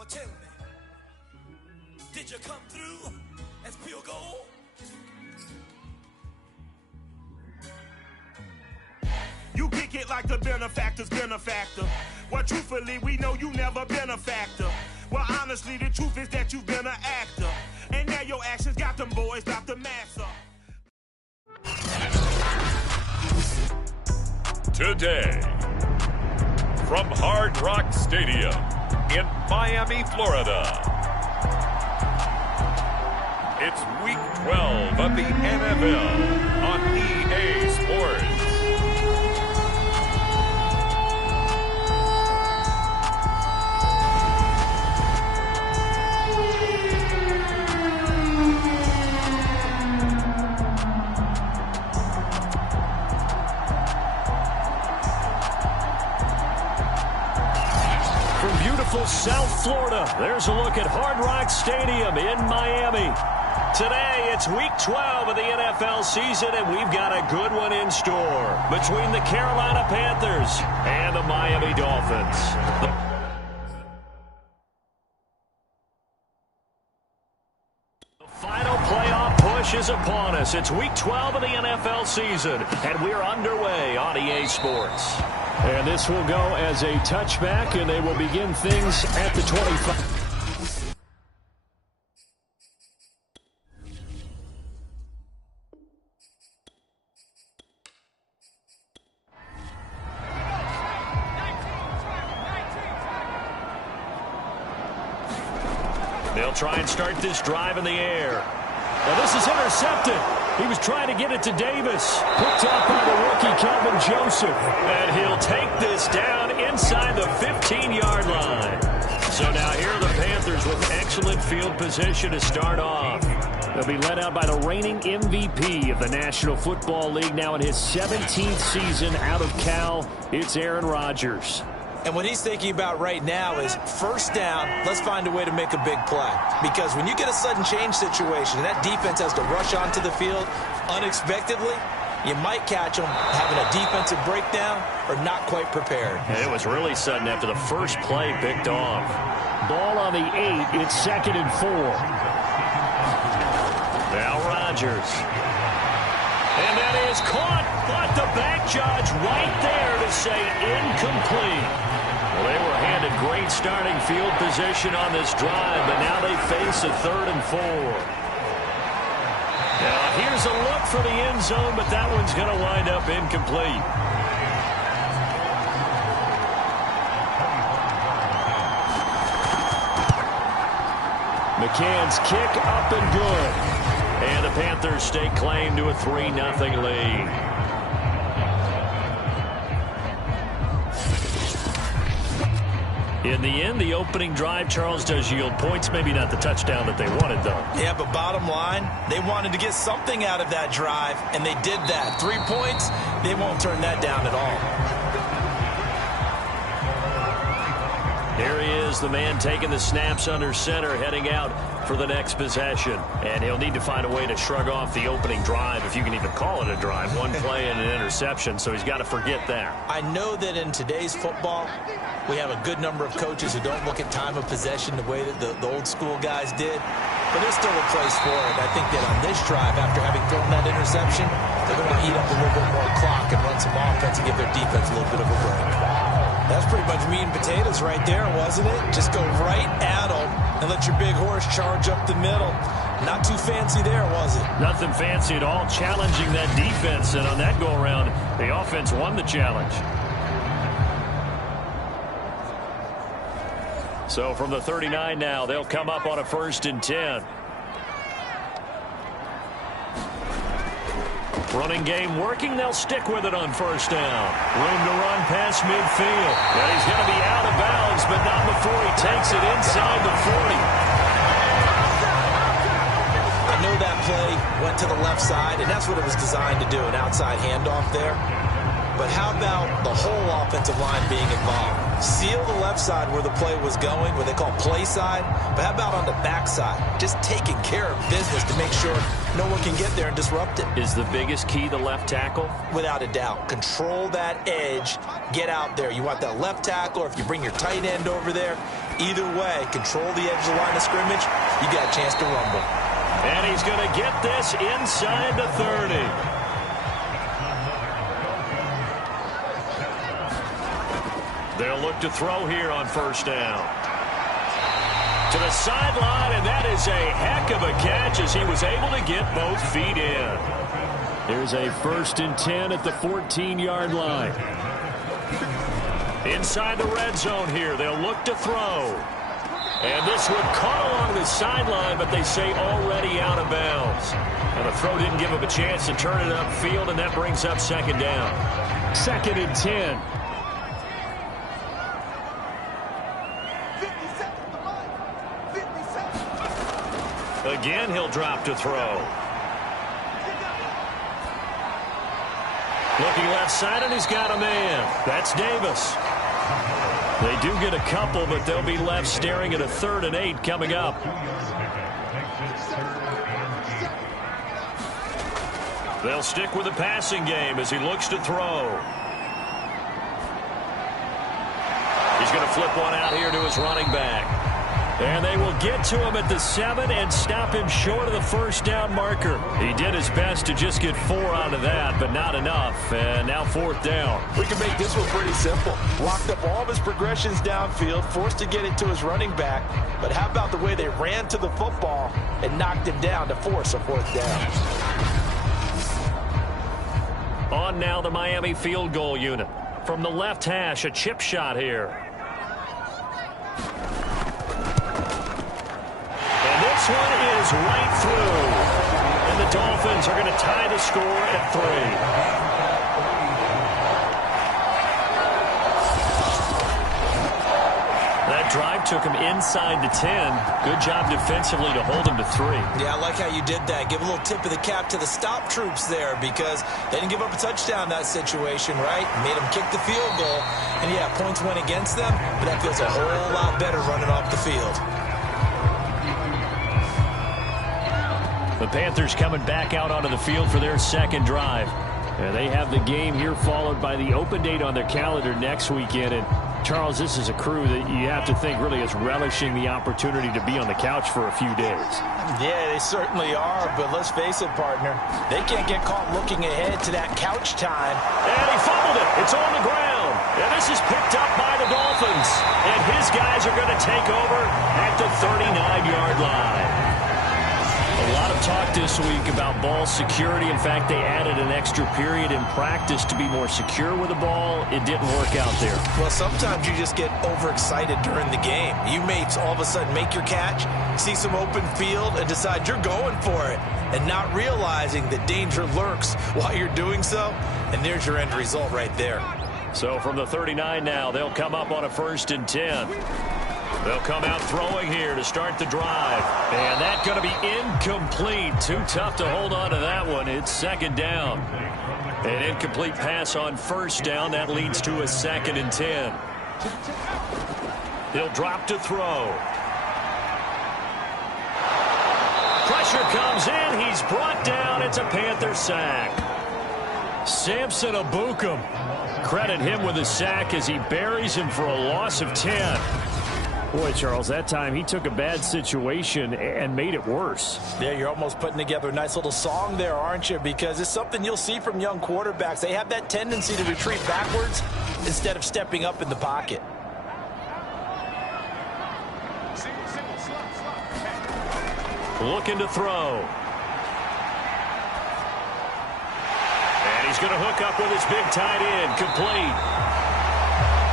Well, tell me, did you come through as pure gold? You kick it like the benefactor's benefactor. Well, truthfully, we know you never been a factor. Well, honestly, the truth is that you've been an actor. And now your actions got them boys about to master. Today, from Hard Rock Stadium in Miami, Florida, it's Week 12 of the NFL on EA Sports. South Florida. There's a look at Hard Rock Stadium in Miami. Today, it's Week 12 of the NFL season, and we've got a good one in store between the Carolina Panthers and the Miami Dolphins. The final playoff push is upon us. It's Week 12 of the NFL season, and we're underway on EA Sports. And this will go as a touchback, and they will begin things at the 25. They'll try and start this drive in the air. Now this is intercepted. He was trying to get it to Davis. Picked off by the rookie, Calvin Joseph. And he'll take this down inside the 15-yard line. So now here are the Panthers with excellent field position to start off. They'll be led out by the reigning MVP of the National Football League, now in his 17th season out of Cal. It's Aaron Rodgers. And what he's thinking about right now is first down, let's find a way to make a big play. Because when you get a sudden change situation and that defense has to rush onto the field unexpectedly, you might catch them having a defensive breakdown or not quite prepared. And it was really sudden after the first play picked off. Ball on the 8. It's 2nd and 4. Now Rodgers. And that is caught, but the back judge right there to say incomplete. Well, they were handed great starting field position on this drive, but now they face a 3rd and 4. Now here's a look for the end zone, but that one's going to wind up incomplete. McCann's kick up and good. And the Panthers stake claim to a 3-0 lead. In the end, the opening drive, Charles, does yield points. Maybe not the touchdown that they wanted, though. Yeah, but bottom line, they wanted to get something out of that drive, and they did that. 3 points, they won't turn that down at all. Here he is, the man taking the snaps under center, heading out for the next possession. And he'll need to find a way to shrug off the opening drive, if you can even call it a drive. One play and an interception, so he's got to forget that. I know that in today's football, we have a good number of coaches who don't look at time of possession the way that the old school guys did. But there's still a place for it. I think that on this drive, after having thrown that interception, they're going to eat up a little bit more clock and run some offense and give their defense a little bit of a break. That's pretty much meat and potatoes right there, wasn't it? Just go right at them and let your big horse charge up the middle. Not too fancy there, was it? Nothing fancy at all, challenging that defense. And on that go-around, the offense won the challenge. So from the 39 now, they'll come up on a 1st and 10. Running game working. They'll stick with it on 1st down. Room to run past midfield. And he's going to be out of bounds, but not before he takes it inside the 40. I know that play went to the left side, and that's what it was designed to do, an outside handoff there. But how about the whole offensive line being involved? Seal the left side where the play was going, what they call play side. But how about on the back side? Just taking care of business to make sure no one can get there and disrupt it. Is the biggest key the left tackle? Without a doubt. Control that edge. Get out there. You want that left tackle, or if you bring your tight end over there, Either way, control the edge of the line of scrimmage, you got a chance to rumble. And he's going to get this inside the 30. They'll look to throw here on first down. To the sideline, and that is a heck of a catch as he was able to get both feet in. There's a 1st and 10 at the 14-yard line. Inside the red zone here, they'll look to throw. And this one caught along the sideline, but they say already out of bounds. And the throw didn't give him a chance to turn it upfield, and that brings up 2nd down. 2nd and 10. Again, he'll drop to throw. Looking left side, and he's got a man. That's Davis. They do get a couple, but they'll be left staring at a 3rd and 8 coming up. They'll stick with the passing game as he looks to throw. He's going to flip one out here to his running back. And they will get to him at the 7 and stop him short of the 1st down marker. He did his best to just get 4 out of that, but not enough. And now 4th down. We can make this one pretty simple. Locked up all of his progressions downfield, forced to get it to his running back. But how about the way they ran to the football and knocked him down to force a 4th down? On now the Miami field goal unit. From the left hash, a chip shot here. This one is right through. And the Dolphins are going to tie the score at 3. That drive took him inside the 10. Good job defensively to hold him to 3. Yeah, I like how you did that. Give a little tip of the cap to the stop troops there because they didn't give up a touchdown in that situation, right? Made them kick the field goal. And, yeah, points went against them, but that feels a whole lot better running off the field. The Panthers coming back out onto the field for their 2nd drive. And they have the game here followed by the open date on their calendar next weekend. And, Charles, this is a crew that you have to think really is relishing the opportunity to be on the couch for a few days. Yeah, they certainly are. But let's face it, partner, they can't get caught looking ahead to that couch time. And he fumbled it. It's on the ground. And this is picked up by the Dolphins. And his guys are going to take over at the 39-yard line. A lot of talk this week about ball security. In fact, they added an extra period in practice to be more secure with the ball. It didn't work out there. Well, sometimes you just get overexcited during the game. You may all of a sudden make your catch, see some open field, and decide you're going for it, and not realizing that danger lurks while you're doing so. And there's your end result right there. So from the 39 now, they'll come up on a 1st and 10. They'll come out throwing here to start the drive. And that's going to be incomplete. Too tough to hold on to that one. It's 2nd down. An incomplete pass on 1st down. That leads to a 2nd and 10. He'll drop to throw. Pressure comes in. He's brought down. It's a Panther sack. Samson Abukum. Credit him with a sack as he buries him for a loss of 10. Boy, Charles, that time he took a bad situation and made it worse. Yeah, you're almost putting together a nice little song there, aren't you? Because it's something you'll see from young quarterbacks. They have that tendency to retreat backwards instead of stepping up in the pocket. Looking to throw. And he's going to hook up with his big tight end. Complete.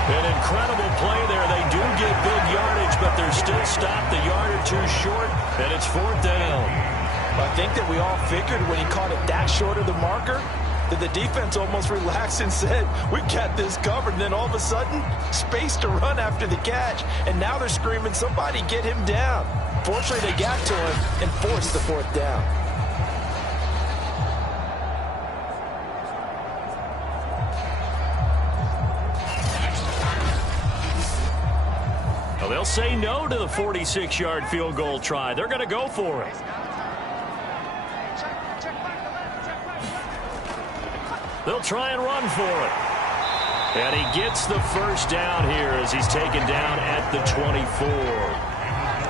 An incredible play there. They do get big yardage, but they're still stopped a yard or two short, and it's 4th down. I think that we all figured when he caught it that short of the marker that the defense almost relaxed and said, we got this covered. And then all of a sudden, space to run after the catch. And now they're screaming, somebody get him down. Fortunately, they got to him and forced the 4th down. Well, they'll say no to the 46-yard field goal try. They're going to go for it. They'll try and run for it. And he gets the first down here as he's taken down at the 24.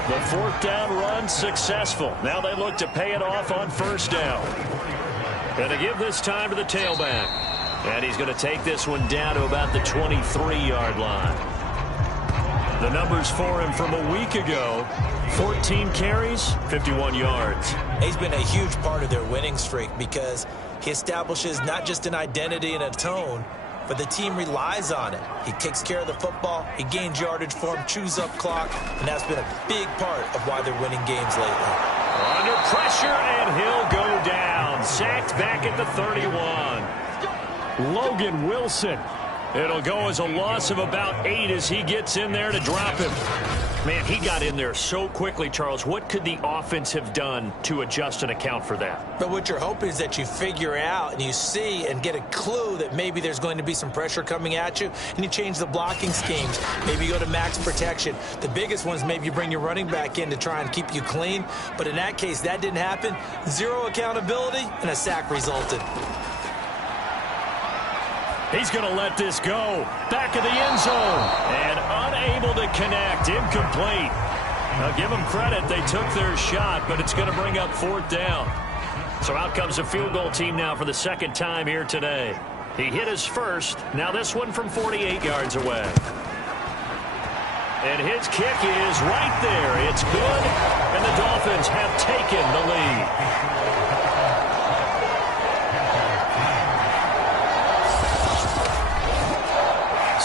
The fourth down run successful. Now they look to pay it off on first down. And to give this time to the tailback. And he's going to take this one down to about the 23-yard line. The numbers for him from a week ago: 14 carries, 51 yards. He's been a huge part of their winning streak because he establishes not just an identity and a tone, but the team relies on it. He takes care of the football, he gains yardage for him, chews up clock, and that's been a big part of why they're winning games lately. Under pressure, and he'll go down. Sacked back at the 31. Logan Wilson. It'll go as a loss of about 8 as he gets in there to drop him. Man, he got in there so quickly, Charles. What could the offense have done to adjust and account for that? But what you're hoping is that you figure out and you see and get a clue that maybe there's going to be some pressure coming at you, and you change the blocking schemes. Maybe you go to max protection. The biggest one is maybe you bring your running back in to try and keep you clean. But in that case, that didn't happen. Zero accountability, and a sack resulted. He's going to let this go. Back of the end zone. And unable to connect. Incomplete. Now give them credit. They took their shot, but it's going to bring up fourth down. So out comes the field goal team now for the second time here today. He hit his first. Now this one from 48 yards away. And his kick is right there. It's good. And the Dolphins have taken the lead.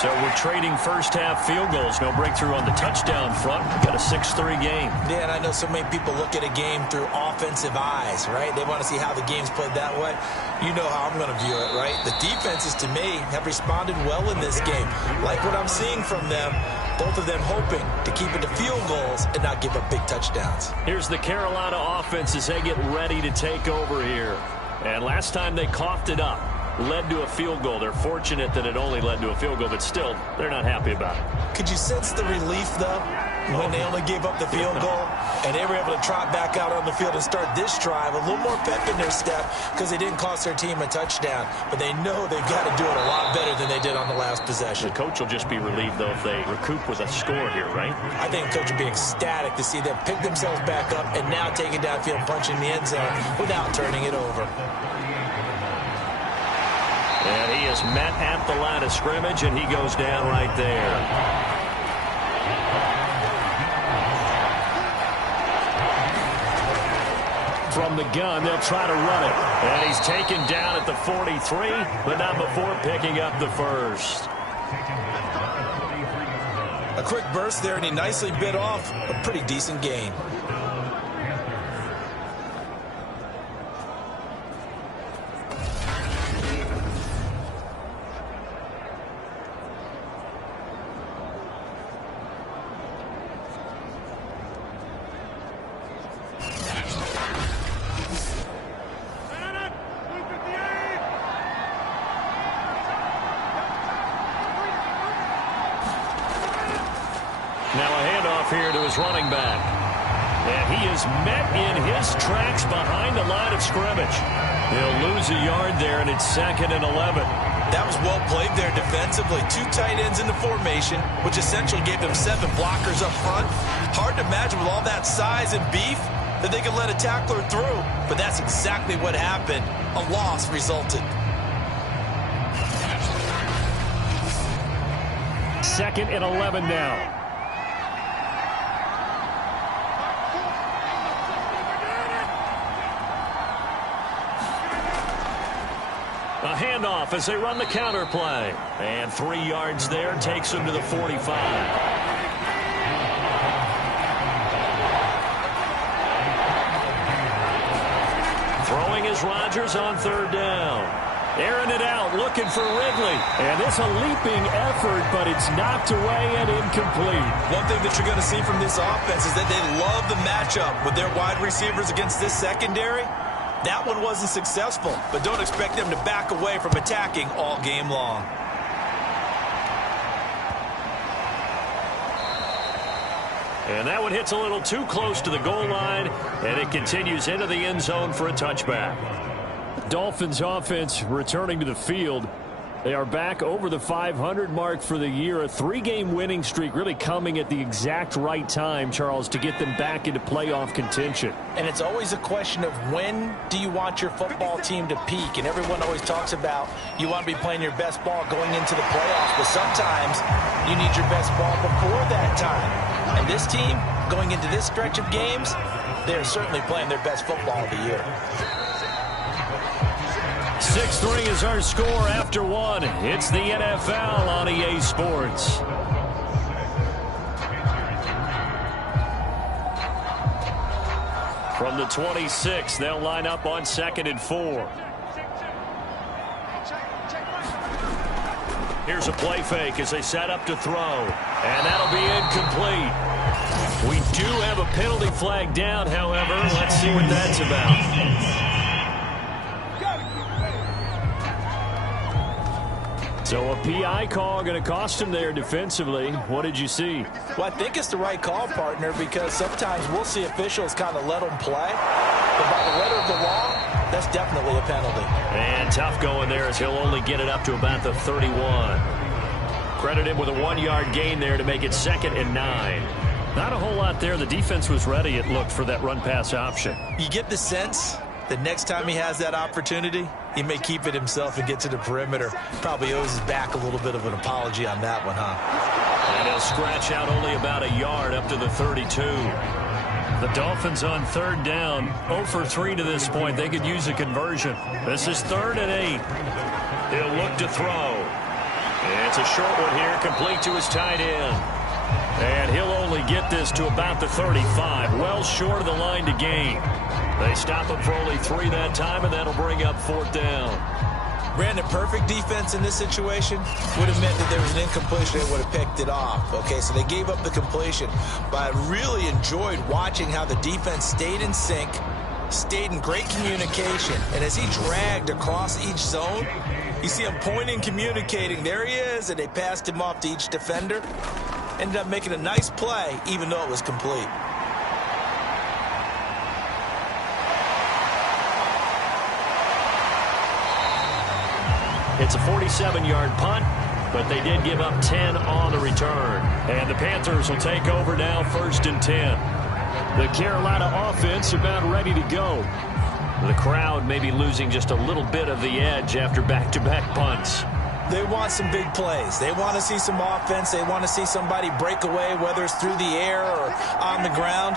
So we're trading first-half field goals. No breakthrough on the touchdown front. We've got a 6-3 game. Yeah, and I know so many people look at a game through offensive eyes, right? They want to see how the game's played that way. You know how I'm going to view it, right? The defenses, to me, have responded well in this game. Like what I'm seeing from them, both of them hoping to keep it to field goals and not give up big touchdowns. Here's the Carolina offense as they get ready to take over here. And last time they coughed it up. Led to a field goal. They're fortunate that it only led to a field goal, but still, they're not happy about it. Could you sense the relief, though, when they only gave up the field goal and they were able to trot back out on the field and start this drive? A little more pep in their step because they didn't cost their team a touchdown, but they know they've got to do it a lot better than they did on the last possession. The coach will just be relieved, though, if they recoup with a score here, right? I think the coach will be ecstatic to see them pick themselves back up and now take it downfield and punch in the end zone without turning it over. And he is met at the line of scrimmage, and he goes down right there. From the gun, they'll try to run it. And he's taken down at the 43, but not before picking up the first. A quick burst there, and he nicely bit off a pretty decent gain. Now a handoff here to his running back. And he is met in his tracks behind the line of scrimmage. He'll lose a yard there, and it's 2nd and 11. That was well played there defensively. 2 tight ends in the formation, which essentially gave them 7 blockers up front. Hard to imagine with all that size and beef that they could let a tackler through. But that's exactly what happened. A loss resulted. 2nd and 11 now. A handoff as they run the counter play. And 3 yards there takes them to the 45. Throwing is Rodgers on 3rd down. Airing it out, looking for Ridley. And it's a leaping effort, but it's knocked away and incomplete. One thing that you're going to see from this offense is that they love the matchup with their wide receivers against this secondary. That one wasn't successful, but don't expect them to back away from attacking all game long. And that one hits a little too close to the goal line, and it continues into the end zone for a touchback. Dolphins offense returning to the field. They are back over the 500 mark for the year. A 3-game winning streak really coming at the exact right time, Charles, to get them back into playoff contention. And it's always a question of when do you want your football team to peak? And everyone always talks about you want to be playing your best ball going into the playoffs. But sometimes you need your best ball before that time. And this team, going into this stretch of games, they're certainly playing their best football of the year. 6-3 is our score after one. It's the NFL on EA Sports. From the 26, they'll line up on 2nd and 4. Here's a play fake as they set up to throw. And that'll be incomplete. We do have a penalty flag down, however. Let's see what that's about. So a PI call going to cost him there defensively. What did you see? Well, I think it's the right call, partner, because sometimes we'll see officials kind of let them play. But by the letter of the law, that's definitely a penalty. And tough going there as he'll only get it up to about the 31. Credit him with a 1-yard gain there to make it 2nd and 9. Not a whole lot there. The defense was ready, it looked, for that run-pass option. You get the sense that next time he has that opportunity, he may keep it himself and get to the perimeter. Probably owes his back a little bit of an apology on that one, huh? And he'll scratch out only about a yard up to the 32. The Dolphins on 3rd down, 0 for 3 to this point. They could use a conversion. This is 3rd and 8. He'll look to throw. It's a short one here, complete to his tight end. And he'll only get this to about the 35, well short of the line to gain. They stop him for only 3 that time, and that'll bring up 4th down. Brandon, perfect defense in this situation would have meant that there was an incompletion. They would have picked it off. Okay, so they gave up the completion. But I really enjoyed watching how the defense stayed in sync, stayed in great communication. And as he dragged across each zone, you see him pointing, communicating. There he is, and they passed him off to each defender. Ended up making a nice play, even though it was complete. It's a 47-yard punt, but they did give up 10 on the return. And the Panthers will take over now, 1st and 10. The Carolina offense about ready to go. The crowd may be losing just a little bit of the edge after back-to-back punts. They want some big plays. They want to see some offense. They want to see somebody break away, whether it's through the air or on the ground.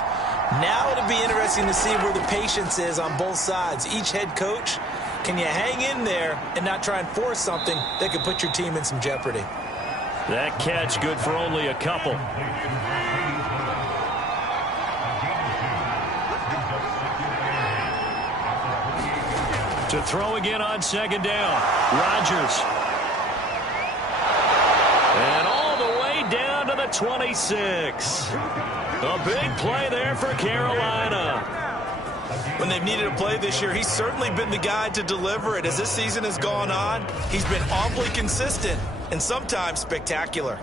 Now it'll be interesting to see where the patience is on both sides. Each head coach, can you hang in there and not try and force something that could put your team in some jeopardy? That catch good for only a couple. To throw again on 2nd down. Rodgers. And all the way down to the 26. A big play there for Carolina. When they've needed a play this year, he's certainly been the guy to deliver it. As this season has gone on, he's been awfully consistent and sometimes spectacular.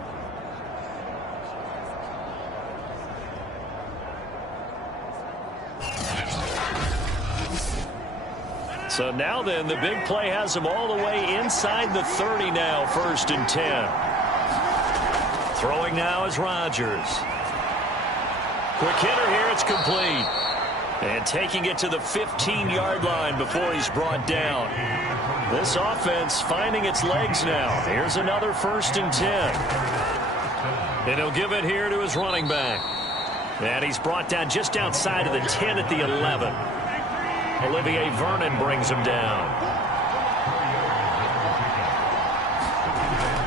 So now then, the big play has him all the way inside the 30 now, 1st and 10. Throwing now is Rodgers. Quick hitter here, it's complete. And taking it to the 15-yard line before he's brought down. This offense finding its legs now. Here's another 1st and 10. And he'll give it here to his running back. And he's brought down just outside of the 10 at the 11. Olivier Vernon brings him down.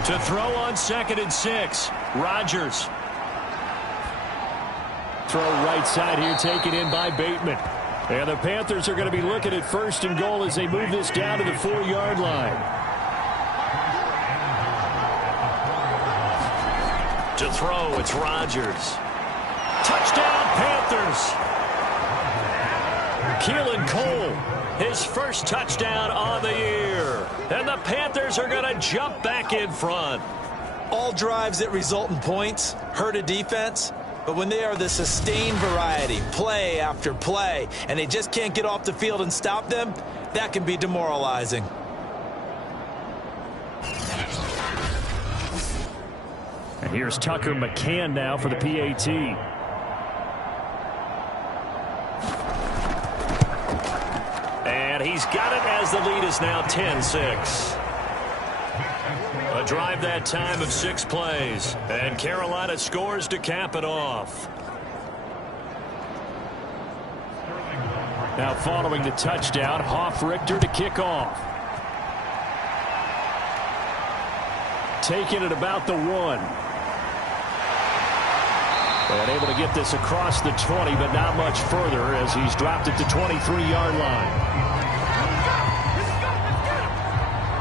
To throw on 2nd and 6. Rodgers. Throw right side here, taken in by Bateman. And the Panthers are going to be looking at 1st and goal as they move this down to the 4-yard line. To throw, it's Rodgers. Touchdown, Panthers. Keelan Cole, his first touchdown on the year. And the Panthers are going to jump back in front. All drives that result in points hurt a defense, but when they are the sustained variety, play after play, and they just can't get off the field and stop them, that can be demoralizing. Here's Tucker McCann now for the PAT. And he's got it as the lead is now 10-6. A drive that time of 6 plays. And Carolina scores to cap it off. Now following the touchdown, Hoff-Richter to kick off. Taking it about the 1. And able to get this across the 20, but not much further as he's dropped it to 23-yard line.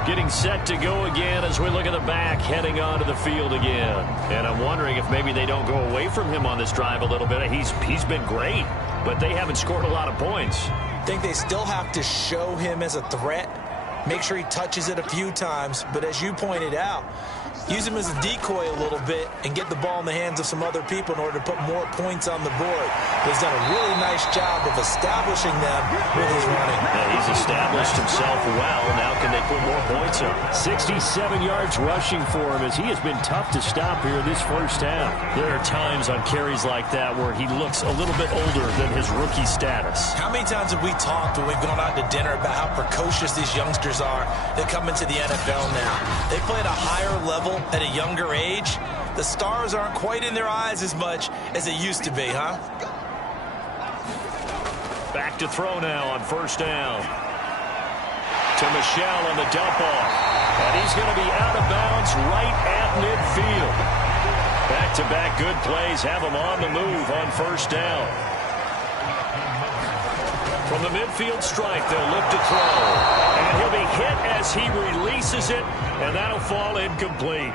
Getting set to go again as we look at the back heading onto the field again. And I'm wondering if maybe they don't go away from him on this drive a little bit. He's been great, but they haven't scored a lot of points. I think they still have to show him as a threat. Make sure he touches it a few times. But as you pointed out, use him as a decoy a little bit and get the ball in the hands of some other people in order to put more points on the board. He's done a really nice job of establishing them with his running. Yeah, he's established himself well. Now can they put more points up? 67 yards rushing for him as he has been tough to stop here this first half. There are times on carries like that where he looks a little bit older than his rookie status. How many times have we talked when we've gone out to dinner about how precocious these youngsters are that come into the NFL now? They play at a higher level at a younger age. The stars aren't quite in their eyes as much as they used to be, huh? Back to throw now on first down. To Michel on the dump off. And he's going to be out of bounds right at midfield. Back-to-back good plays have him on the move on first down. From the midfield strike, they'll look to throw. And he'll be hit as he releases it, and that'll fall incomplete.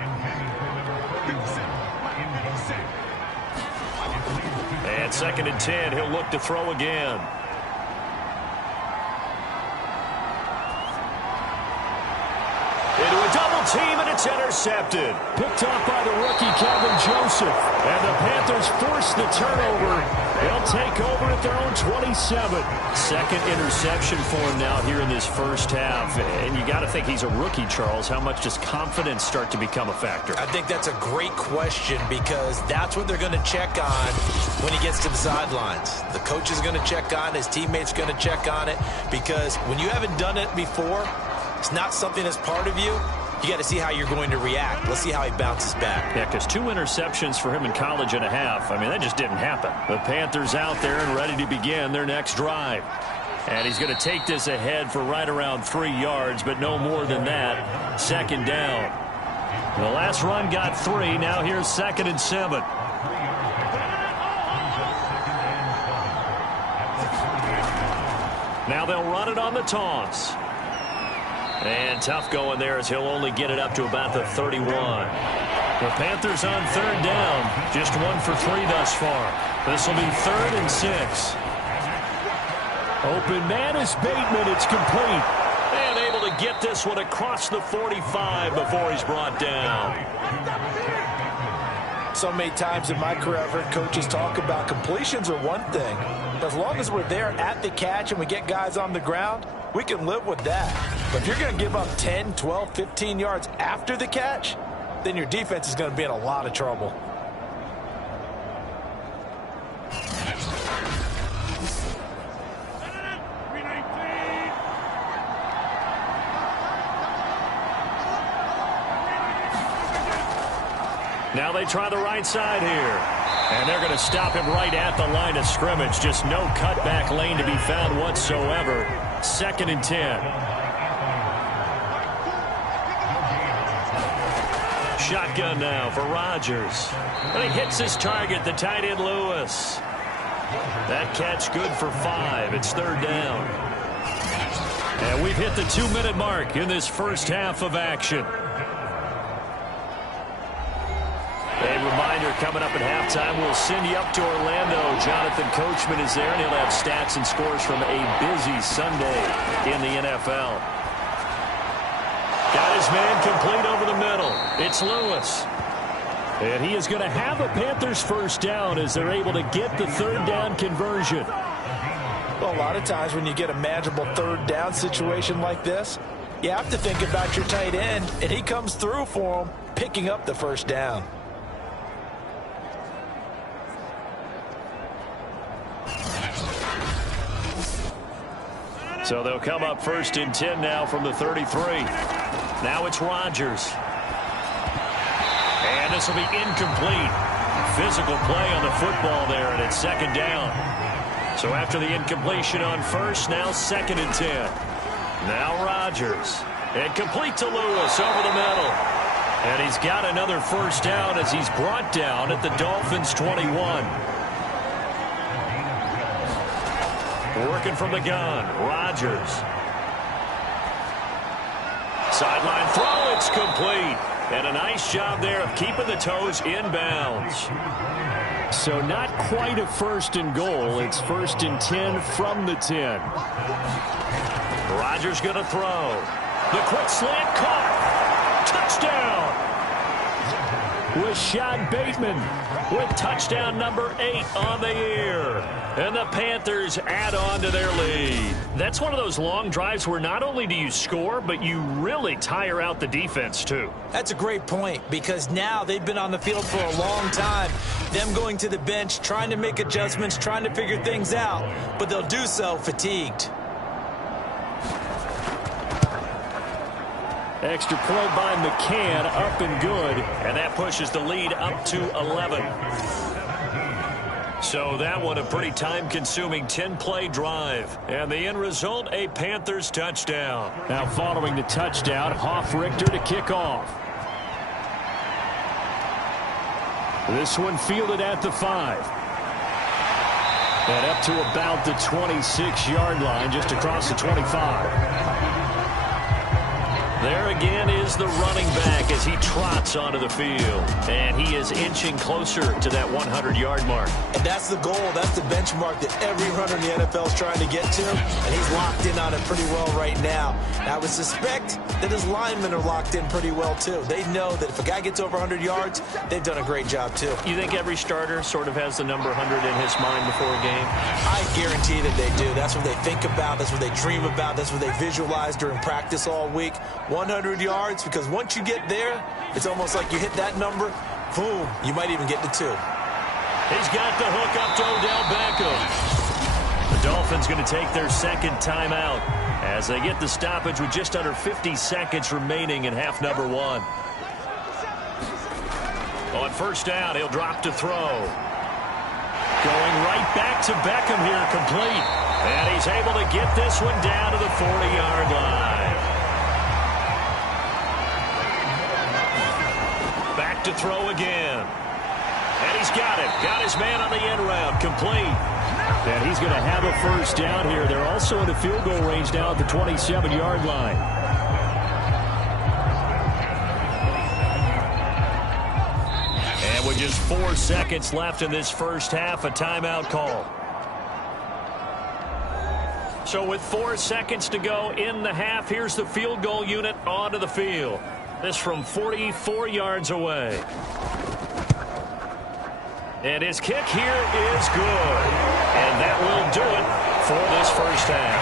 And 2nd and 10, he'll look to throw again. Into a double team, and it's intercepted. Picked off by the rookie, Calvin Joseph. And the Panthers force the turnover. They'll take over at their own 27. 2nd interception for him now here in this first half. And you got to think he's a rookie, Charles. How much does confidence start to become a factor? I think that's a great question because that's what they're going to check on when he gets to the sidelines. The coach is going to check on it. His teammates are going to check on it because when you haven't done it before, it's not something that's part of you. You got to see how you're going to react. Let's see how he bounces back. Yeah, because 2 interceptions for him in college and a half. I mean, that just didn't happen. The Panthers out there and ready to begin their next drive. And he's going to take this ahead for right around 3 yards, but no more than that. 2nd down. The last run got 3. Now here's 2nd and 7. Now they'll run it on the toss. And tough going there as he'll only get it up to about the 31. The Panthers on 3rd down. Just 1 for 3 thus far. This will be 3rd and 6. Open man is Bateman. It's complete. And able to get this one across the 45 before he's brought down. So many times in my career I've heard coaches talk about completions are one thing. As long as we're there at the catch and we get guys on the ground, we can live with that. But if you're going to give up 10, 12, 15 yards after the catch, then your defense is going to be in a lot of trouble. Now they try the right side here. And they're going to stop him right at the line of scrimmage. Just no cutback lane to be found whatsoever. 2nd and 10. Shotgun now for Rodgers. And he hits his target, the tight end Lewis. That catch good for 5. It's 3rd down. And we've hit the 2-minute mark in this first half of action. A reminder coming up at halftime, we'll send you up to Orlando. Jonathan Coachman is there, and he'll have stats and scores from a busy Sunday in the NFL. Got his man complete over the middle. It's Lewis. And he is going to have a Panthers first down as they're able to get the 3rd down conversion. Well, a lot of times when you get a manageable 3rd down situation like this, you have to think about your tight end, and he comes through for him, picking up the first down. So they'll come up 1st and 10 now from the 33. Now it's Rodgers. And this will be incomplete. Physical play on the football there, and it's 2nd down. So after the incompletion on 1st, now 2nd and 10. Now Rodgers. And complete to Lewis over the middle. And he's got another 1st down as he's brought down at the Dolphins' 21. Working from the gun, Rodgers. Sideline throw, it's complete. And a nice job there of keeping the toes inbounds. So not quite a 1st and goal. It's 1st and 10 from the 10. Rodgers going to throw. The quick slant caught. Touchdown. Rashad Bateman with touchdown number 8 on the year. And the Panthers add on to their lead. That's one of those long drives where not only do you score, but you really tire out the defense too. That's a great point, because now they've been on the field for a long time. Them going to the bench, trying to make adjustments, trying to figure things out, but they'll do so fatigued. Extra point by McCann, up and good. And that pushes the lead up to 11. So that one a pretty time-consuming 10-play drive. And the end result, a Panthers touchdown. Now following the touchdown, Hoff-Richter to kick off. This one fielded at the 5. And up to about the 26-yard line, just across the 25. There again is the running back as he trots onto the field. And he is inching closer to that 100-yard mark. And that's the goal. That's the benchmark that every runner in the NFL is trying to get to. And he's locked in on it pretty well right now. And I would suspect that his linemen are locked in pretty well, too. They know that if a guy gets over 100 yards, they've done a great job, too. You think every starter sort of has the number 100 in his mind before a game? I guarantee that they do. That's what they think about. That's what they dream about. That's what they visualize during practice all week. 100 yards, because once you get there, it's almost like you hit that number, boom, you might even get to 2. He's got the hook up to Odell Beckham. The Dolphins going to take their 2nd timeout as they get the stoppage with just under 50 seconds remaining in half number 1. On 1st down, he'll drop to throw. Going right back to Beckham here, complete. And he's able to get this one down to the 40-yard line. Back to throw again. And he's got it. Got his man on the end route. Complete. And he's going to have a 1st down here. They're also in the field goal range now at the 27-yard line. And with just 4 seconds left in this first half, a timeout call. So with 4 seconds to go in the half, here's the field goal unit onto the field. This from 44 yards away. And his kick here is good. And that will do it for this first half.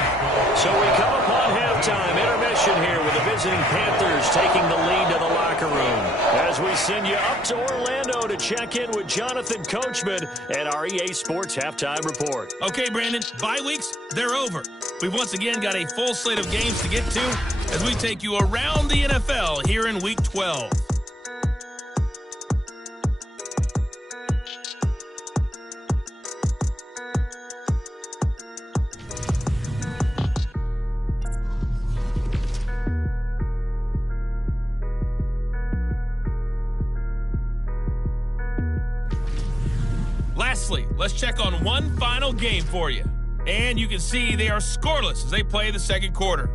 So we come upon halftime intermission here with the visiting Panthers taking the lead to the locker room. As we send you up to Orlando to check in with Jonathan Coachman at our EA Sports Halftime Report. Okay, Brandon, bye weeks, they're over. We've once again got a full slate of games to get to as we take you around the NFL here in Week 12. Lastly, let's check on one final game for you. And you can see they are scoreless as they play the second quarter.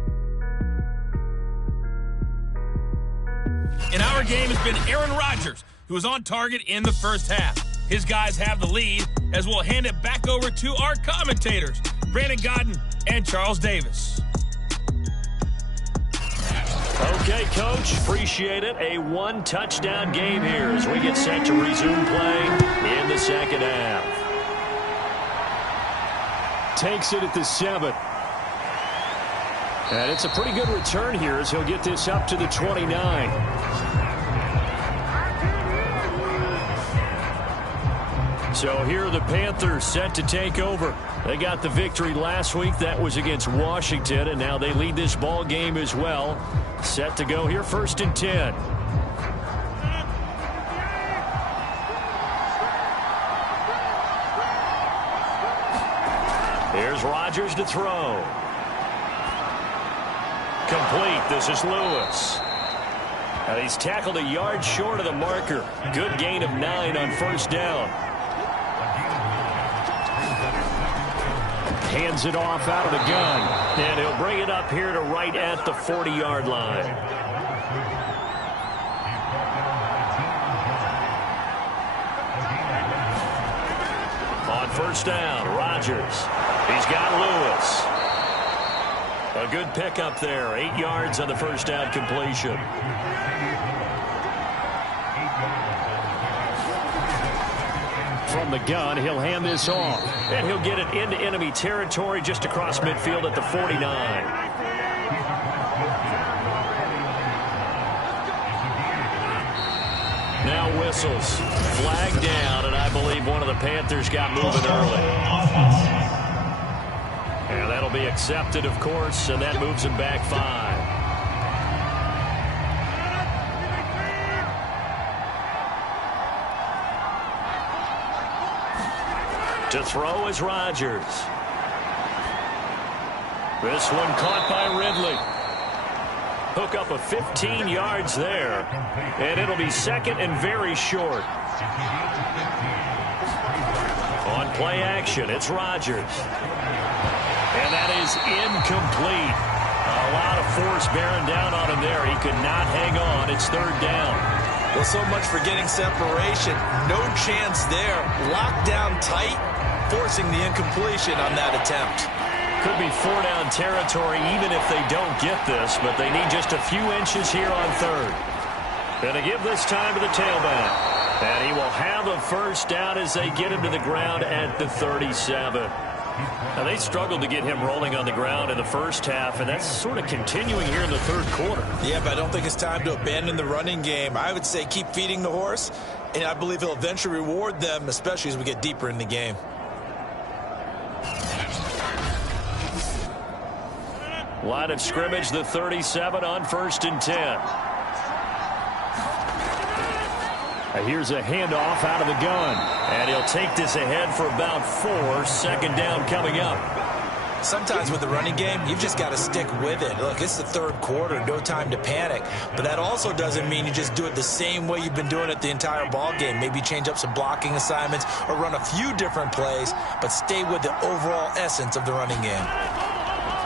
In our game has been Aaron Rodgers, who was on target in the first half. His guys have the lead, as we'll hand it back over to our commentators, Brandon Godden and Charles Davis. Okay, Coach, appreciate it. A 1-touchdown game here as we get set to resume play in the second half. Takes it at the 7. And it's a pretty good return here as he'll get this up to the 29. So here are the Panthers set to take over. They got the victory last week. That was against Washington, and now they lead this ball game as well. Set to go here, 1st and 10. Here's Rodgers to throw. Complete. This is Lewis. And he's tackled a yard short of the marker. Good gain of 9 on 1st down. Hands it off out of the gun. And he'll bring it up here to right at the 40-yard line. On 1st down, Rodgers. He's got Lewis. A good pickup there. 8 yards on the 1st down completion. From the gun, he'll hand this off. And he'll get it into enemy territory just across midfield at the 49. Now whistles. Flag down, and I believe one of the Panthers got moving early. And that'll be accepted, of course, and that moves him back 5. To throw is Rodgers. This one caught by Ridley. Hook up of 15 yards there. And it'll be 2nd and very short. On play action, it's Rodgers. And that is incomplete. A lot of force bearing down on him there. He could not hang on. It's 3rd down. Well, so much for getting separation. No chance there. Locked down tight, forcing the incompletion on that attempt. Could be 4-down territory even if they don't get this, but they need just a few inches here on 3rd. Going to give this time to the tailback. And he will have a 1st down as they get him to the ground at the 37. Now, they struggled to get him rolling on the ground in the 1st half, and that's sort of continuing here in the 3rd quarter. Yeah, but I don't think it's time to abandon the running game. I would say keep feeding the horse, and I believe he'll eventually reward them, especially as we get deeper in the game. Line of scrimmage, the 37 on 1st and 10. Here's a handoff out of the gun. And he'll take this ahead for about 4. 2nd down coming up. Sometimes with the running game, you've just got to stick with it. Look, it's the 3rd quarter, no time to panic. But that also doesn't mean you just do it the same way you've been doing it the entire ball game. Maybe change up some blocking assignments or run a few different plays, but stay with the overall essence of the running game.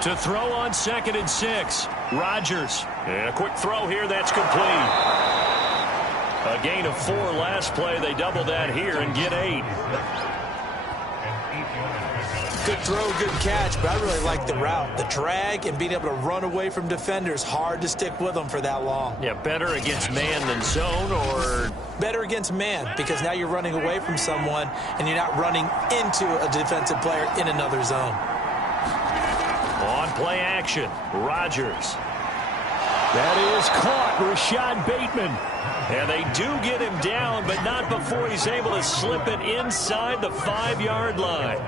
To throw on 2nd and 6. Rodgers. And a quick throw here. That's complete. A gain of 4 last play. They double that here and get 8. Good throw, good catch, but I really like the route. The drag and being able to run away from defenders. Hard to stick with them for that long. Yeah, better against man than zone, or? Better against man, because now you're running away from someone and you're not running into a defensive player in another zone. On play action, Rodgers. That is caught, Rashad Bateman. And they do get him down, but not before he's able to slip it inside the 5-yard line.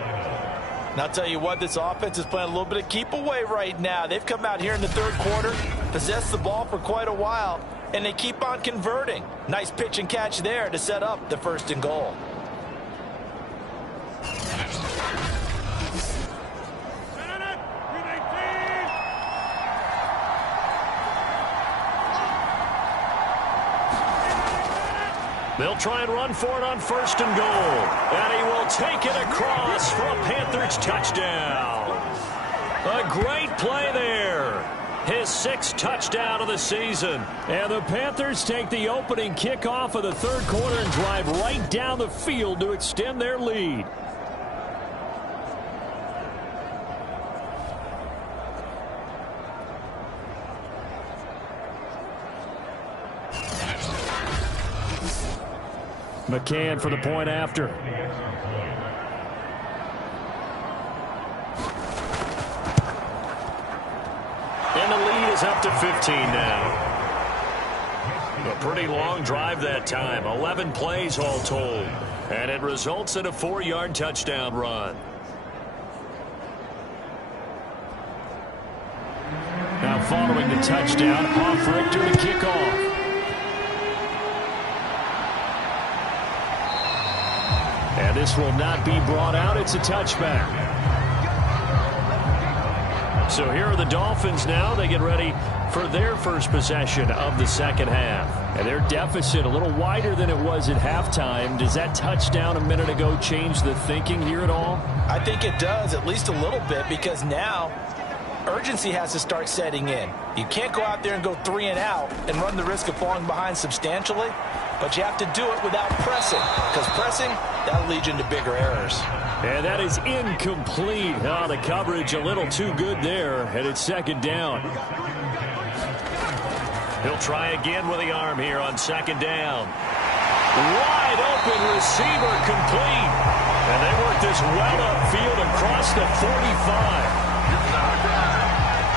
And I'll tell you what, this offense is playing a little bit of keep away right now. They've come out here in the 3rd quarter, possessed the ball for quite a while, and they keep on converting. Nice pitch and catch there to set up the 1st and goal. They'll try and run for it on 1st and goal. And he will take it across for a Panthers touchdown. A great play there. His 6th touchdown of the season. And the Panthers take the opening kickoff of the 3rd quarter and drive right down the field to extend their lead. McCann for the point after. And the lead is up to 15 now. A pretty long drive that time. 11 plays all told. And it results in a 4-yard touchdown run. Now following the touchdown, Hoff-Richter to kick off. And this will not be brought out. It's a touchback. So here are the Dolphins now. They get ready for their first possession of the second half. And their deficit a little wider than it was at halftime. Does that touchdown a minute ago change the thinking here at all? I think it does, at least a little bit, because now urgency has to start setting in. You can't go out there and go 3 and out and run the risk of falling behind substantially, but you have to do it without pressing, because pressing, that'll lead you into bigger errors. And that is incomplete. Oh, the coverage a little too good there, and it's second down. He'll try again with the arm here on second down. Wide open receiver complete. And they work this well upfield across the 45.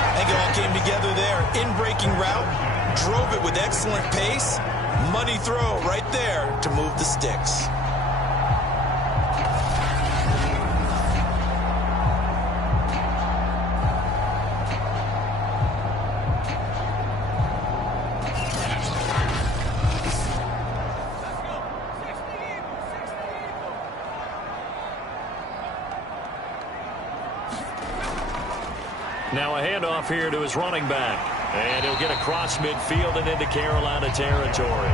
I think it all came together there. In-breaking route, drove it with excellent pace. Money throw right there to move the sticks. Now a handoff here to his running back. And he'll get across midfield and into Carolina territory.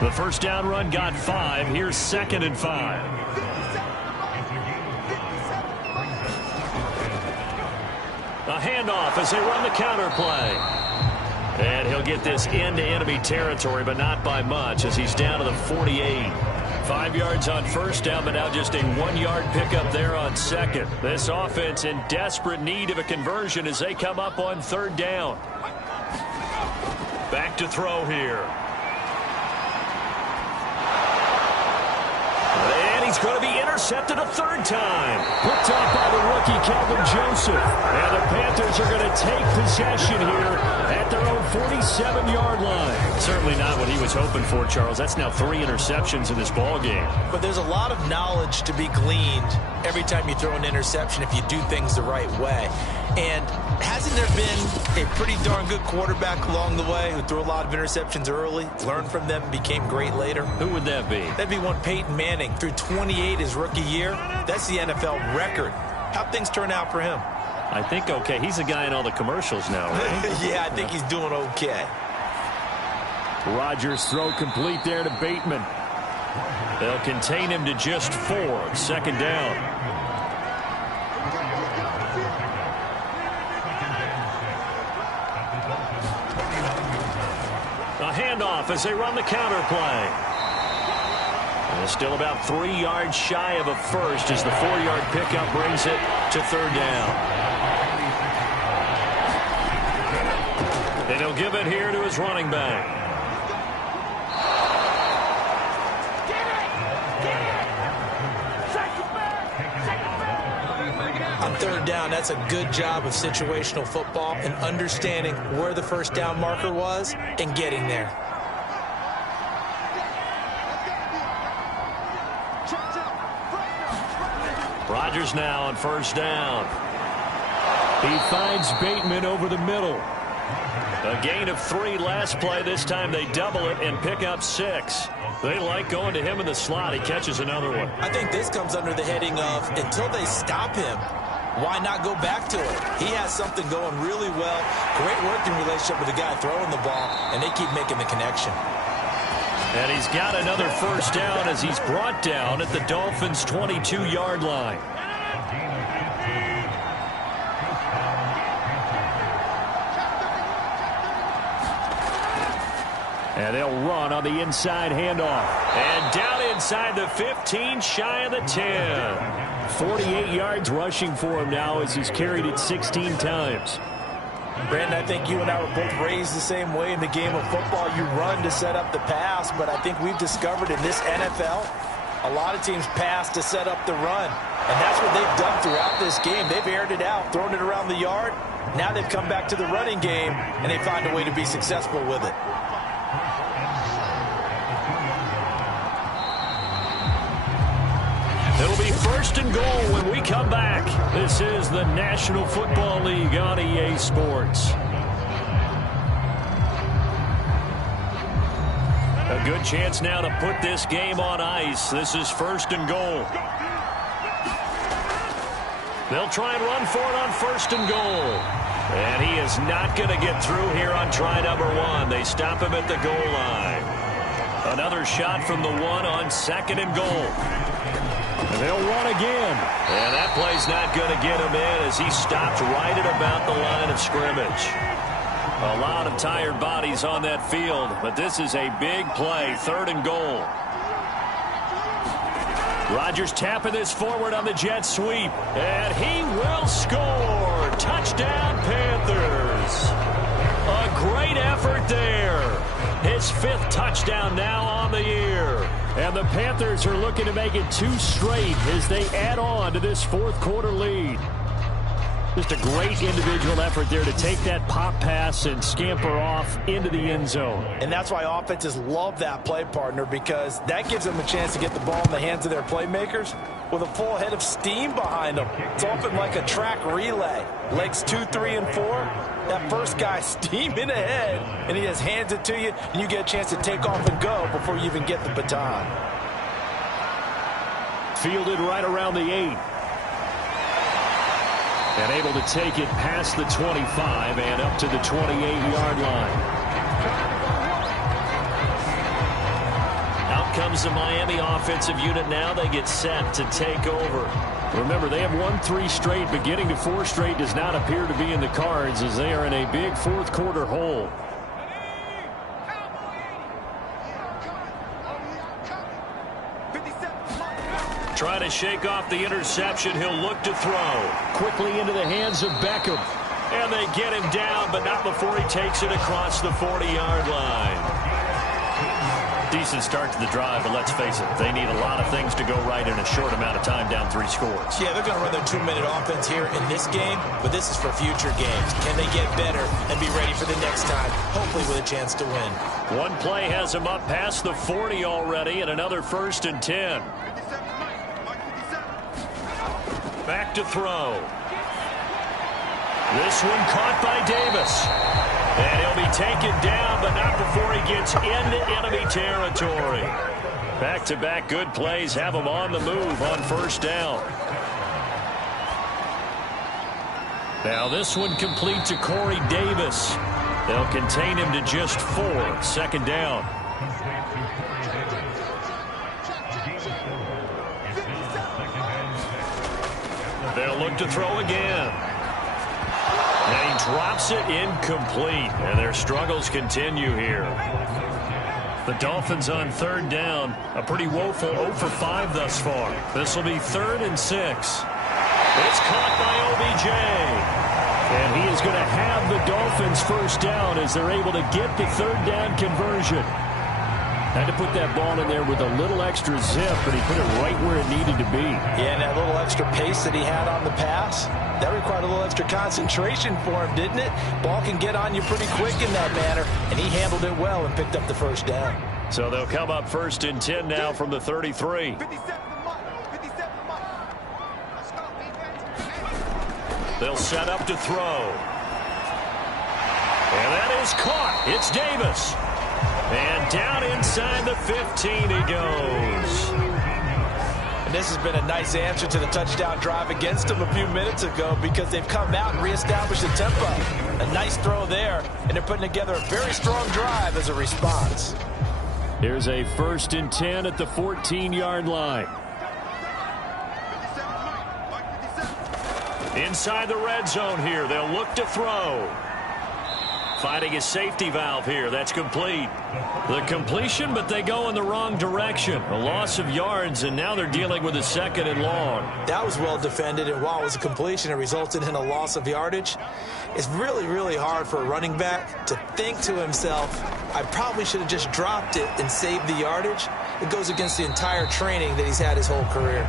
The first down run got 5. Here's 2nd and 5. A handoff as they run the counter play. And he'll get this into enemy territory, but not by much as he's down to the 48. 5 yards on first down, but now just a 1-yard pickup there on second. This offense in desperate need of a conversion as they come up on 3rd down. Back to throw here. And he's going to be intercepted a 3rd time. Picked off by the rookie, Calvin Joseph. And the Panthers are going to take possession here at their own 47-yard line. Certainly not what he was hoping for, Charles. That's now 3 interceptions in this ball game. But there's a lot of knowledge to be gleaned every time you throw an interception if you do things the right way. And hasn't there been a pretty darn good quarterback along the way who threw a lot of interceptions early, learned from them, became great later? Who would that be? That'd be one Peyton Manning. Threw 28 his rookie year. That's the NFL record. How'd things turn out for him? I think okay. He's a guy in all the commercials now, right? Yeah, I think he's doing okay. Rodgers throw complete there to Bateman. They'll contain him to just 4. 2nd down. A handoff as they run the counter play. And still about 3 yards shy of a first as the 4-yard pickup brings it to 3rd down. And he'll give it here to his running back. On 3rd down, that's a good job of situational football and understanding where the first down marker was and getting there. Rodgers now on 1st down. He finds Bateman over the middle. A gain of 3 last play. This time they double it and pick up 6. They like going to him in the slot. He catches another one. I think this comes under the heading of until they stop him, why not go back to it? He has something going really well. Great working relationship with the guy throwing the ball, and they keep making the connection. And he's got another 1st down as he's brought down at the Dolphins' 22-yard line. And they'll run on the inside handoff. And down inside the 15, shy of the 10. 48 yards rushing for him now as he's carried it 16 times. Brandon, I think you and I were both raised the same way in the game of football. You run to set up the pass, but I think we've discovered in this NFL, a lot of teams pass to set up the run. And that's what they've done throughout this game. They've aired it out, thrown it around the yard. Now they've come back to the running game, and they find a way to be successful with it. It'll be 1st and goal when we come back. This is the National Football League on EA Sports. A good chance now to put this game on ice. This is 1st and goal. They'll try and run for it on 1st and goal. And he is not going to get through here on try number 1. They stop him at the goal line. Another shot from the 1 on 2nd and goal. And they'll run again. And that play's not going to get him in as he stopped right at about the line of scrimmage. A lot of tired bodies on that field, but this is a big play, 3rd and goal. Rodgers tapping this forward on the jet sweep, and he will score. Touchdown, Panthers. A great effort there. His 5th touchdown now on the year. And the Panthers are looking to make it 2 straight as they add on to this 4th quarter lead. Just a great individual effort there to take that pop pass and scamper off into the end zone. And that's why offenses love that play, partner, because that gives them a chance to get the ball in the hands of their playmakers with a full head of steam behind them. It's often like a track relay. Legs 2, 3, and 4. That first guy steaming ahead, and he just hands it to you, and you get a chance to take off and go before you even get the baton. Fielded right around the 8. And able to take it past the 25 and up to the 28-yard line. Out comes the Miami offensive unit now. They get set to take over. Remember, they have won 3 straight, but getting to 4 straight does not appear to be in the cards as they are in a big 4th quarter hole. Trying to shake off the interception. He'll look to throw. Quickly into the hands of Beckham. And they get him down, but not before he takes it across the 40-yard line. Decent start to the drive, but let's face it, they need a lot of things to go right in a short amount of time, down 3 scores. Yeah, they're going to run their 2-minute offense here in this game, but this is for future games. Can they get better and be ready for the next time, hopefully with a chance to win? One play has them up past the 40 already, and another 1st and 10. Back to throw. This one caught by Davis. And he'll be taken down, but not before he gets into enemy territory. Back-to-back good plays have him on the move on 1st down. Now this one complete to Corey Davis. They'll contain him to just 4. 2nd down. They'll look to throw again. And he drops it incomplete. And their struggles continue here. The Dolphins on 3rd down. A pretty woeful 0 for 5 thus far. This will be 3rd and 6. It's caught by OBJ. And he is going to have the Dolphins 1st down as they're able to get the 3rd down conversion. Had to put that ball in there with a little extra zip, but he put it right where it needed to be. Yeah, and that little extra pace that he had on the pass, that required a little extra concentration for him, didn't it? Ball can get on you pretty quick in that manner, and he handled it well and picked up the 1st down. So they'll come up 1st and 10 now from the 33. They'll set up to throw. And that is caught. It's Davis. And down inside the 15 he goes. And this has been a nice answer to the touchdown drive against them a few minutes ago because they've come out and reestablished the tempo. A nice throw there, and they're putting together a very strong drive as a response. Here's a 1st and 10 at the 14-yard line. Inside the red zone here. They'll look to throw. Finding a safety valve here. That's complete. The completion, but they go in the wrong direction. A loss of yards, and now they're dealing with a 2nd and long. That was well defended, and while it was a completion, it resulted in a loss of yardage. It's really, really hard for a running back to think to himself, I probably should have just dropped it and saved the yardage. It goes against the entire training that he's had his whole career.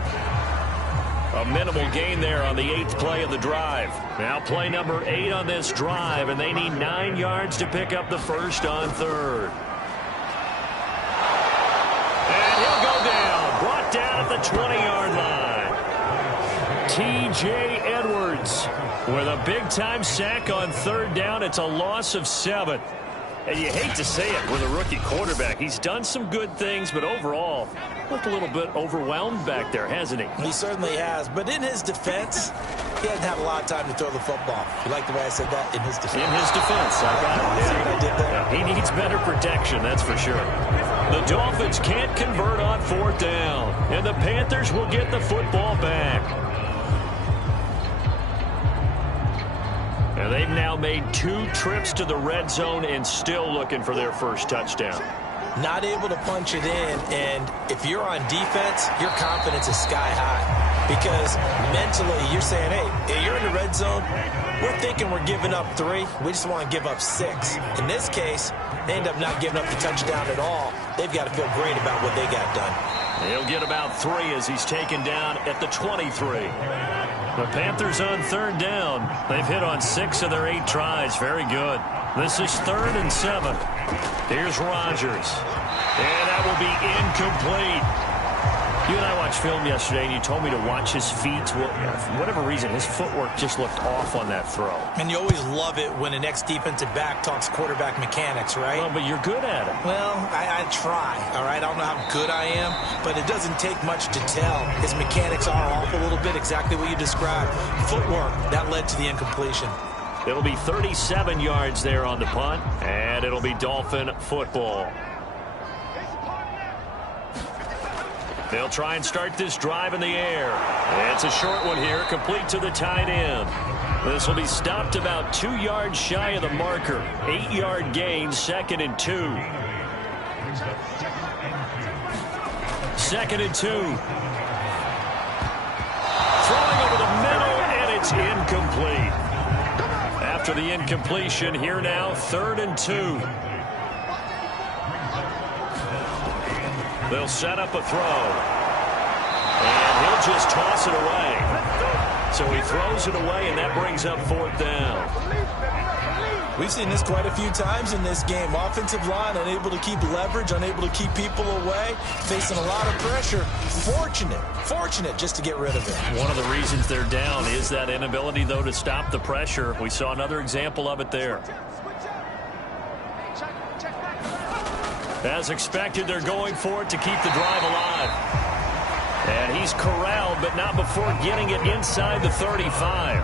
A minimal gain there on the 8th play of the drive. Now play number 8 on this drive, and they need 9 yards to pick up the 1st on 3rd. And he'll go down. Brought down at the 20-yard line. T.J. Edwards with a big-time sack on third down. It's a loss of 7. And you hate to say it with a rookie quarterback. He's done some good things, but overall, looked a little bit overwhelmed back there, hasn't he? He certainly has. But in his defense, he hasn't had a lot of time to throw the football. You like the way I said that? In his defense. In his defense. I got it. See what I did there? Yeah, he needs better protection, that's for sure. The Dolphins can't convert on fourth down, and the Panthers will get the football back. And they've now made 2 trips to the red zone and still looking for their first touchdown. Not able to punch it in, and if you're on defense, your confidence is sky high. Because mentally, you're saying, hey, you're in the red zone. We're thinking we're giving up 3. We just want to give up 6. In this case, they end up not giving up the touchdown at all. They've got to feel great about what they got done. He'll get about 3 as he's taken down at the 23. The Panthers on third down. They've hit on 6 of their 8 tries. Very good. This is 3rd and 7. Here's Rodgers. And that will be incomplete. You and I watched film yesterday, and you told me to watch his feet. Well, for whatever reason, his footwork just looked off on that throw. And you always love it when an ex-defensive back talks quarterback mechanics, right? Well, but you're good at it. Well, I try, all right? I don't know how good I am, but it doesn't take much to tell. His mechanics are off a little bit, exactly what you described. Footwork, that led to the incompletion. It'll be 37 yards there on the punt, and it'll be Dolphin football. They'll try and start this drive in the air. It's a short one here, complete to the tight end. This will be stopped about 2 yards shy of the marker. 8-yard gain, 2nd and 2. 2nd and 2. Throwing over the middle, and it's incomplete. After the incompletion, here now, 3rd and 2. They'll set up a throw. And he'll just toss it away. So he throws it away, and that brings up 4th down. We've seen this quite a few times in this game. Offensive line unable to keep leverage, unable to keep people away, facing a lot of pressure. Fortunate just to get rid of it. One of the reasons they're down is that inability, though, to stop the pressure. We saw another example of it there. As expected, they're going for it to keep the drive alive. And he's corralled, but not before getting it inside the 35.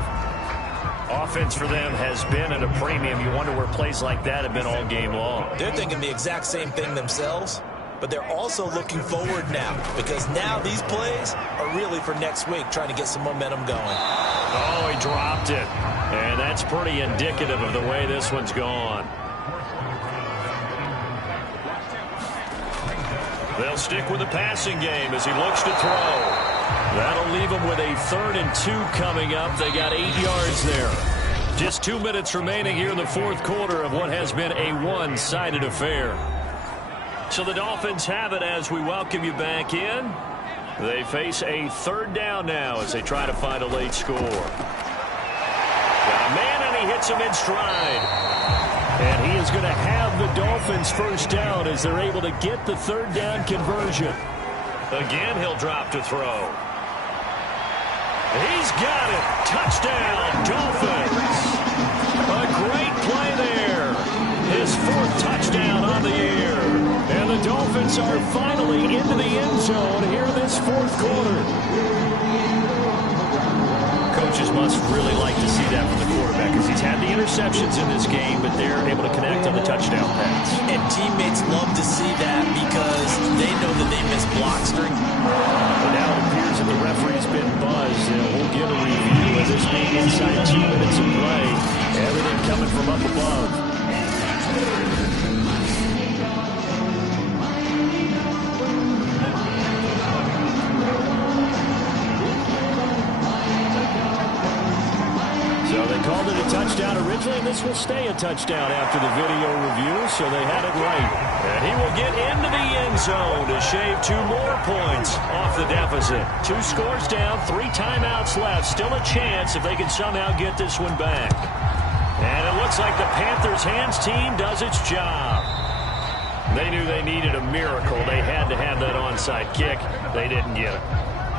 Offense for them has been at a premium. You wonder where plays like that have been all game long. They're thinking the exact same thing themselves, but they're also looking forward now, because now these plays are really for next week, trying to get some momentum going. Oh, he dropped it. And that's pretty indicative of the way this one's gone. They'll stick with the passing game as he looks to throw. That'll leave him with a 3rd and 2 coming up. They got 8 yards there. Just 2 minutes remaining here in the 4th quarter of what has been a one-sided affair. So the Dolphins have it as we welcome you back in. They face a 3rd down now as they try to find a late score. Got a man, and he hits him in stride. And he is going to have the Dolphins first down as they're able to get the 3rd down conversion. Again, he'll drop to throw. He's got it. Touchdown, Dolphins. A great play there. His 4th touchdown on the year. And the Dolphins are finally into the end zone here in this 4th quarter. Coaches must really like to see that from the quarterback because he's had the interceptions in this game, but they're able to connect on the touchdown pass. And teammates love to see that because they know that they missed blocks during. But now it appears that the referee's been buzzed, and we'll get a review of this being inside 2 minutes of play. Everything coming from up above. Called it a touchdown originally, and this will stay a touchdown after the video review, so they had it right. And he will get into the end zone to shave 2 more points off the deficit. 2 scores down, 3 timeouts left. Still a chance if they can somehow get this one back. And it looks like the Panthers' hands team does its job. They knew they needed a miracle. They had to have that onside kick. They didn't get it.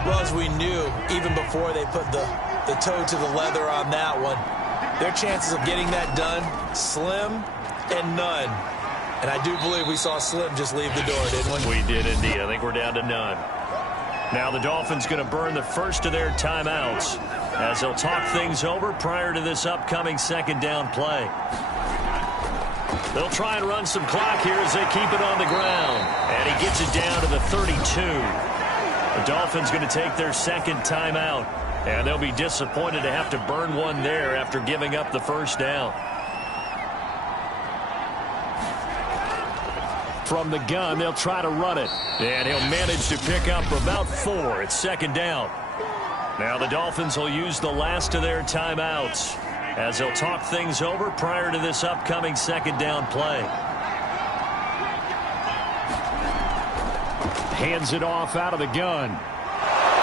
Well, as we knew, even before they put the toe to the leather on that one, their chances of getting that done, slim and none. And I do believe we saw Slim just leave the door, didn't we? We did indeed. I think we're down to none. Now the Dolphins going to burn the first of their timeouts as they'll talk things over prior to this upcoming second down play. They'll try and run some clock here as they keep it on the ground. And he gets it down to the 32. The Dolphins going to take their second timeout. And they'll be disappointed to have to burn one there after giving up the first down. From the gun, they'll try to run it. And he'll manage to pick up about 4. It's second down. Now the Dolphins will use the last of their timeouts as they'll talk things over prior to this upcoming second down play. Hands it off out of the gun.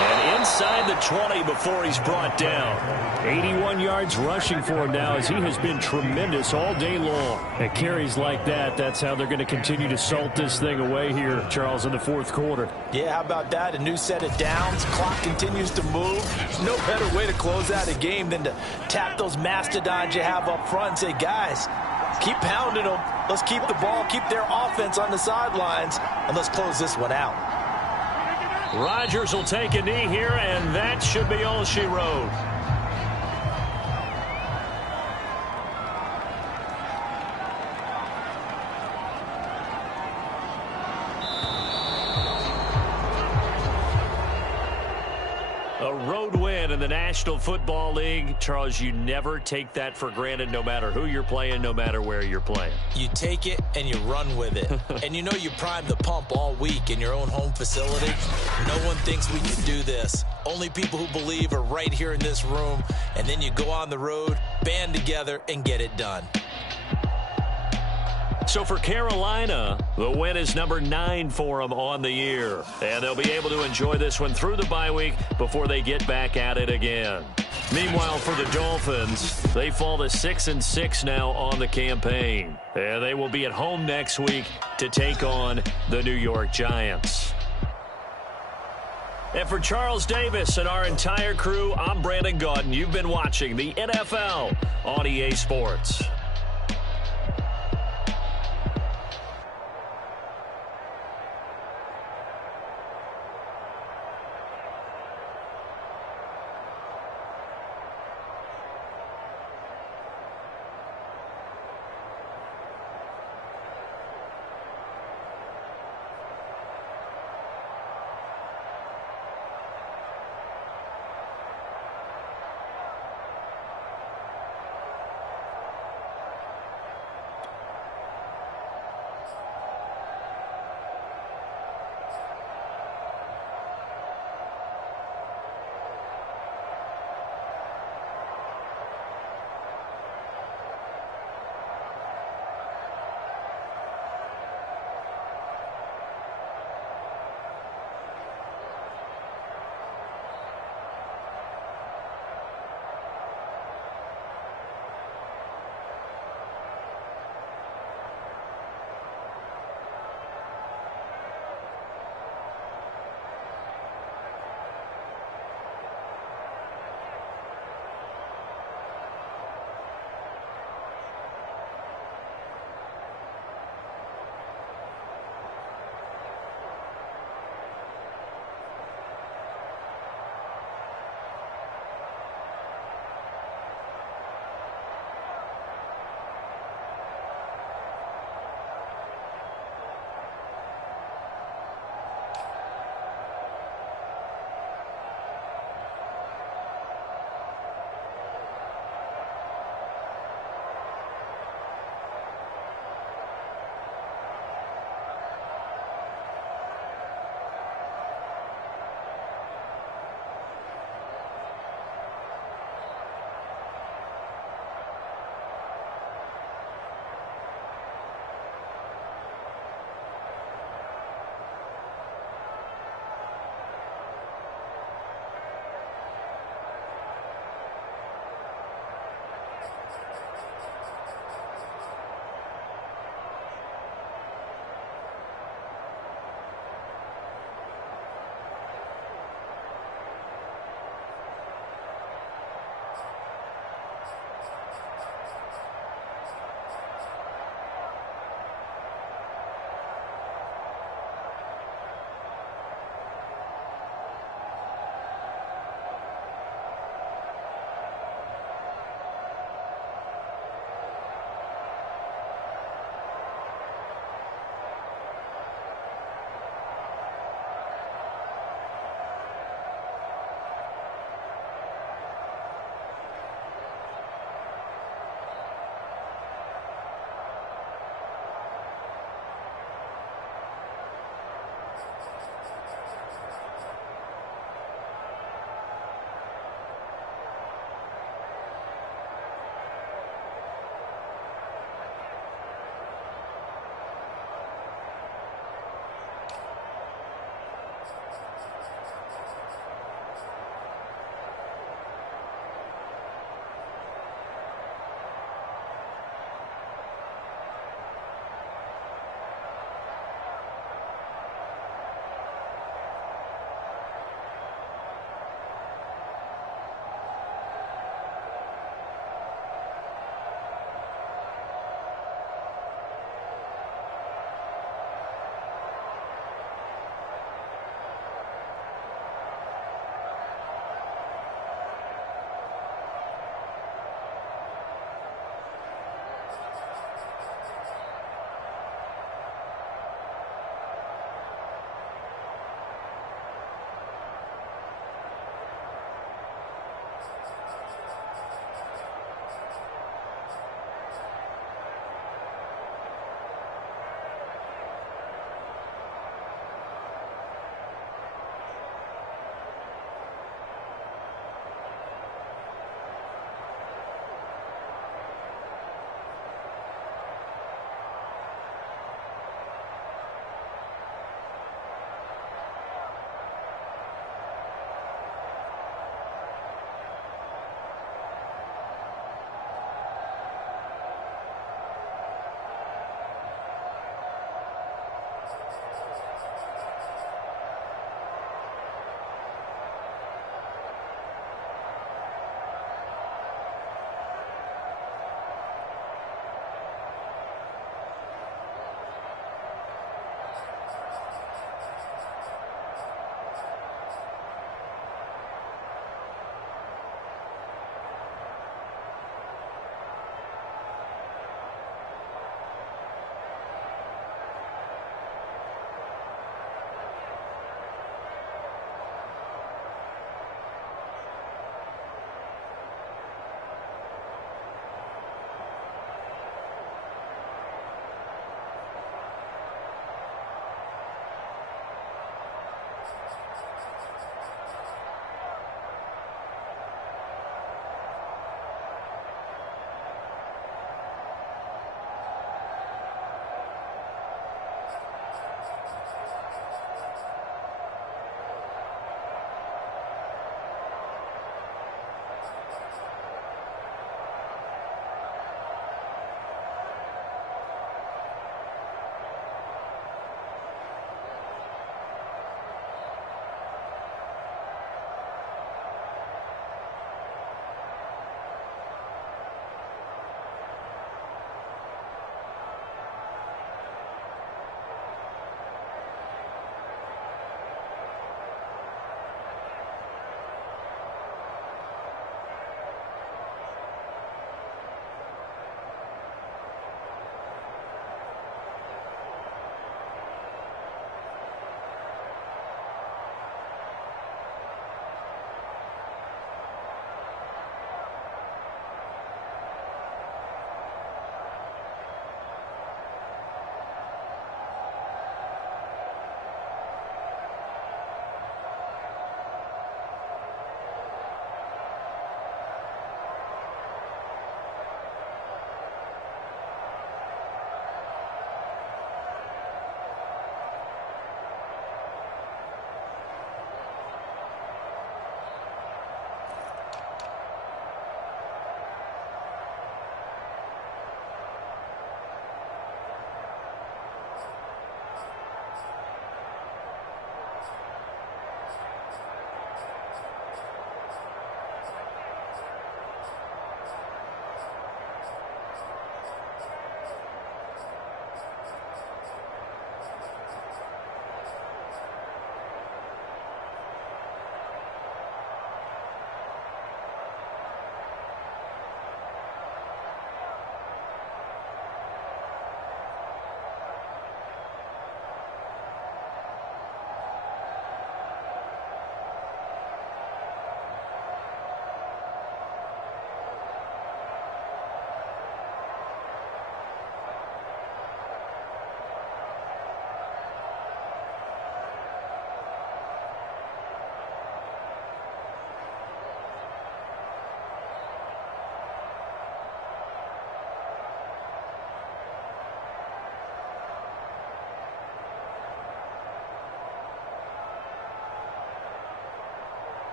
And inside the 20 before he's brought down. 81 yards rushing for him now as he has been tremendous all day long. At carries like that, that's how they're going to continue to salt this thing away here, Charles, in the fourth quarter. Yeah, how about that? A new set of downs. Clock continues to move. No better way to close out a game than to tap those mastodons you have up front and say, guys, keep pounding them. Let's keep the ball, keep their offense on the sidelines, and let's close this one out. Rodgers will take a knee here, and that should be all she wrote. A road win in the National Football League. Charles, you never take that for granted no matter who you're playing, no matter where you're playing. You take it and you run with it. And you know you primed the pump all week in your own home facility. No one thinks we can do this. Only people who believe are right here in this room. And then you go on the road, band together, and get it done. So for Carolina, the win is number 9 for them on the year. And they'll be able to enjoy this one through the bye week before they get back at it again. Meanwhile, for the Dolphins, they fall to 6-6 now on the campaign. And they will be at home next week to take on the New York Giants. And for Charles Davis and our entire crew, I'm Brandon Gaudin. You've been watching the NFL on EA Sports.